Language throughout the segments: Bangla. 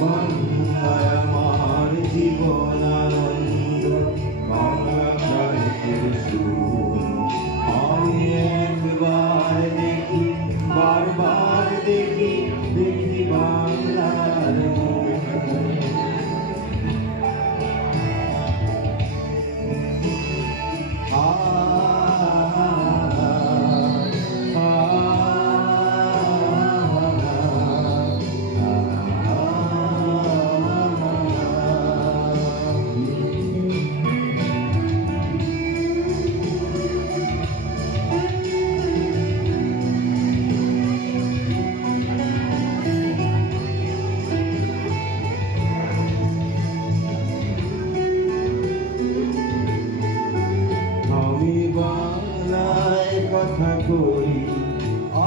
বাংলায় আমার জীবন আনন্দ, বাংলা প্রাণের সুর। আমি একবার দেখি, বারবার দেখি, দেখি বাংলার মুখ। বাংলায় কথা কই,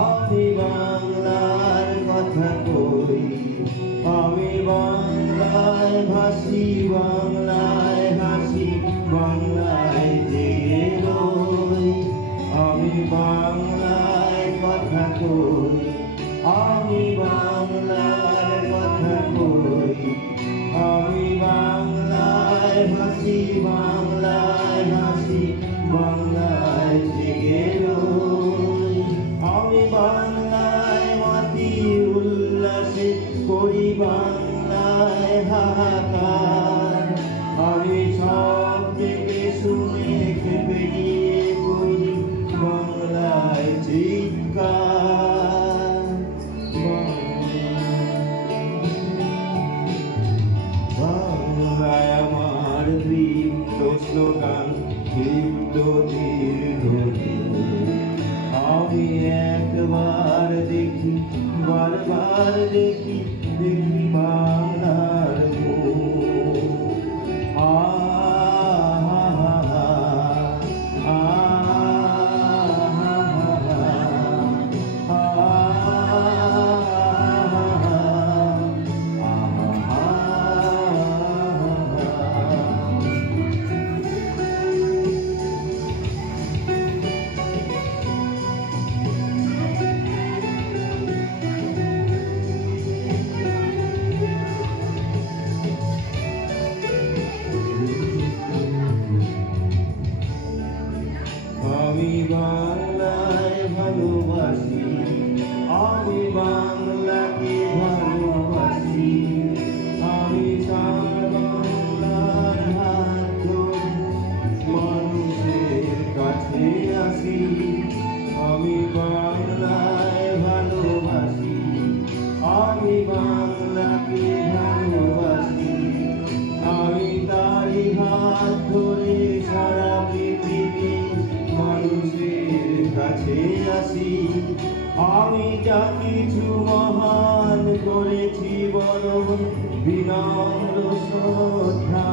আমি বাংলার কথা কই, আমি বাংলায় ভাসি, বাংলায় হাসি, বাংলায় জেগে রই। আমি বাংলায় কথা কই, আমি বাংলার কথা কই, আমি বাংলায় ভাসি, বাংলায় হাসি, বাংলায় জেগে রই। আমি বাংলায় মাতি উল্লাসে করি, বাংলায় হাহাকার। আমি সব থেকে শুনে খেপে গিয়ে করি বাংলায় চিৎকার। বাংলায় আমার দীপ্ত স্লোগান, দীপ্ত দীর্ঘ। আমি একবার দেখি, বারবার দেখি, দেখি বাংলার মুখ। আমি বাংলায় ভালোবাসি, আমি বাংলাকে ভালোবাসি। আমি সারা বাংলার হাত ধরে মানুষের কাছে আসি। আমি বাংলায় ভালোবাসি, আমি বাংলাকে ভালোবাসি। আমি তারি হাত ধরে সারা পৃথিবী মানুষের কাছে আসি। আমি যা কিছু মহান করেছি বড় বিনম্র শ্রদ্ধা।